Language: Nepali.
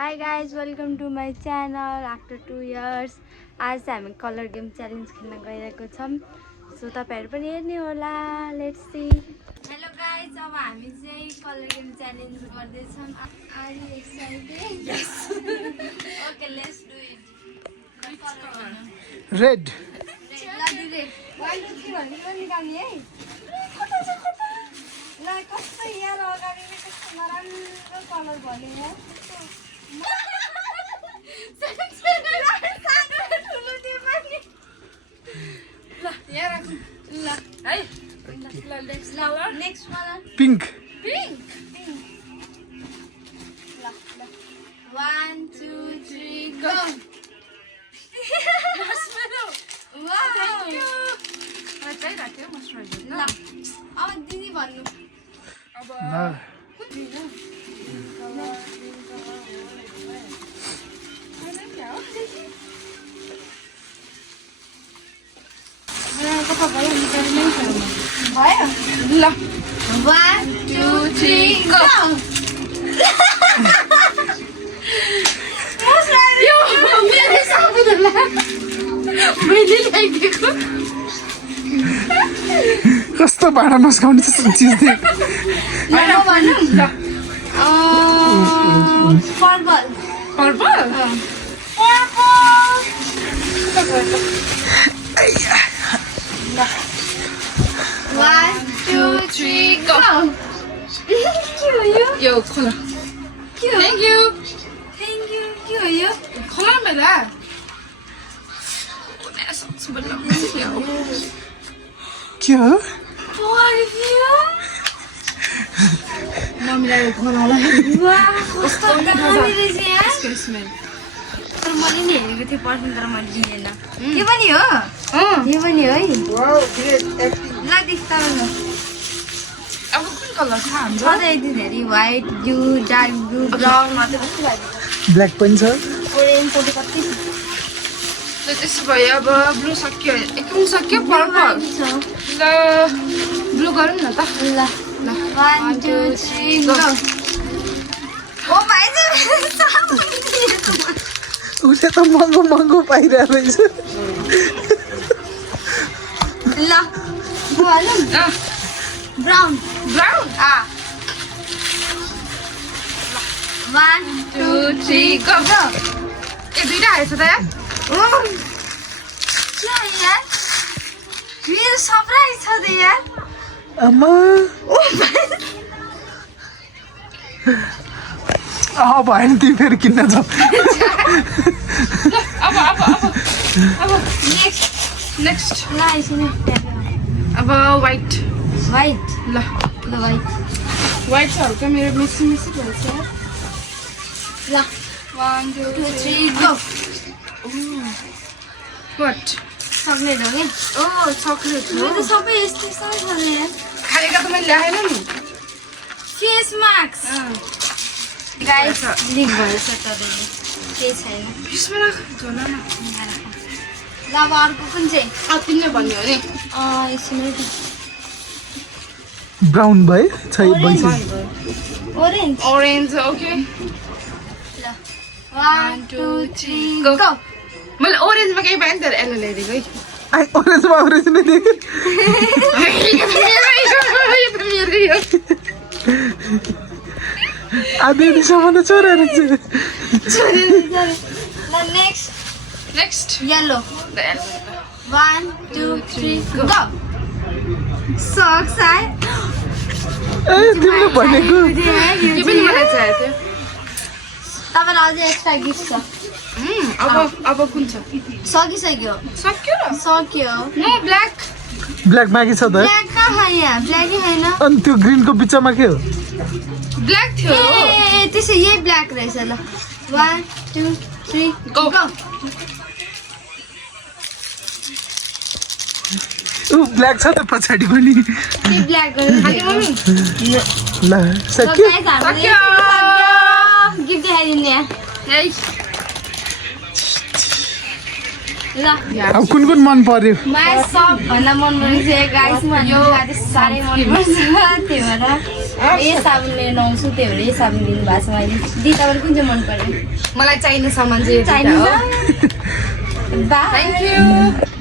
Hi guys, welcome to my channel after 2 years. आज हामी कलर गेम च्यालेन्ज खेल्न गइरहेको छौं. सो तपाईहरु पनि हेर्नु होला. Let's see. हेलो गाइस, अब हामी चाहिँ कलर गेम च्यालेन्ज गर्दै छौं. Are you excited? Yes. Okay, let's do it. Red. red. 1 2 3 भन्ने पनि निकाल्ने है. ल कस्तो यहाँ अगाडि कस्तो नराम्रो कलर भन्यो यार. Next one. Pink. One, two, three, go. Wow. Thank you. अब दिदी भन्नु. भयो? ल. 1 2 3 go. यो मेरो साबुनला मैले ल्याइदिएको. कस्तो भाडा नस्काउने चिज दे. मेरो भन्नु. Purple. Purple? One, two, three, go. Yo, color. Thank you. Thank you. के हो यो? Color मेरा. के हो? नमिलाएको colorलाई. वाह, कस्तो दामी रहेछ यार. Can smell. तर मैले नि हेरेको थिएँ पर्फिम तर मैले लिएन. यो पनि हो? यो पनि हो है? Wow, great acting. ल देख्दा न. अब कुन color छ हाम्रो? छ त यति धेरै white, blue, dark blue, brown मात्र कति लाग्यो? ब्ल्याक पनि छ. ओरेन्ज पनि कति छ? त्यसो भए अब ब्लू सक्यो. कुन सक्यो? पर्पल. ल ब्लू गरौँ न त. ल. 1 2 3 go. ओ भाइ उसले त महँगो महँगो पाइरहेको रहेछ. ल. भनौँ. ब्राउन. ब्राउन. 1 2 3 go. ए दुईटा आएछ त यार. के हो यार? मेरो सरप्राइज छ त यार. आमा. भएन तिमी फेरि किन्न जाऊ. अब नेक्स्ट ल एकछिन. अब व्हाइट. व्हाइट. ल ल व्हाइट. व्हाइट छ हल्का मेरो मिक्सी मिक्सी भन्छ यार. ल. 1 2 3 go. व्हाट चकलेट हो कि? ओ चकलेट यो हो. त सबै यस्तै छ नि यार. खाएका त मैले ल्याएन नि. Face mask. गाइस लिक भएछ तपाईँले. केही छैन. यसमा राख झोल न. ल अब अर्को कुन चाहिँ? तिमीले भन्ने हो नि. एकछिन. ब्राउन भए छै भइसक्यो. ओरेन्ज. Orange okay. ल. 1 2 3 go. मैले ओरेन्जमा केही पाएँ नि त यसले ल्याइदिएको है. आई ओरेन्जमा ओरेन्ज नै दिएको. आधीसम्म त चोरेर ल नेक्स्ट येलो. 1 2 3 go. सक्स आए. ए तिमीले भनेको. यो पनि मलाई चाहिएको थियो. तपाईँलाई अझै एक्स्ट्रा गिफ्ट छ. अब कुन छ? सकिसक्यो. सक्यो र? सक्यो. No black. ब्ल्याक मागी छ त. ब्ल्याक कहाँ छ यहाँ? ब्ल्याकै छैन. अनि त्यो ग्रिनको बिचमा के हो? ब्ल्याक थियो. ए त्यसै यही ब्ल्याक रहेछ. ल 1 2 3 Go. ऊ ब्ल्याक छ त पछाडि पनि. के ब्ल्याक गर्नु? ल सक्यो. गिफ्ट देखाइदिने. ल अब कुन कुन मन पर्यो? मलाई सबभन्दा मन परेको गाइस यो साह्रै मन पर्छ त्यही भएर ए साबुन लिएर आउँछु त्यो भएर यो साबुन दिनु भएको छ मैले दि तपाईँलाई कुन चाहिँ मन पर्यो मलाई चाहिने सामान चाहिँ चाहिनु थ्याङ्क यू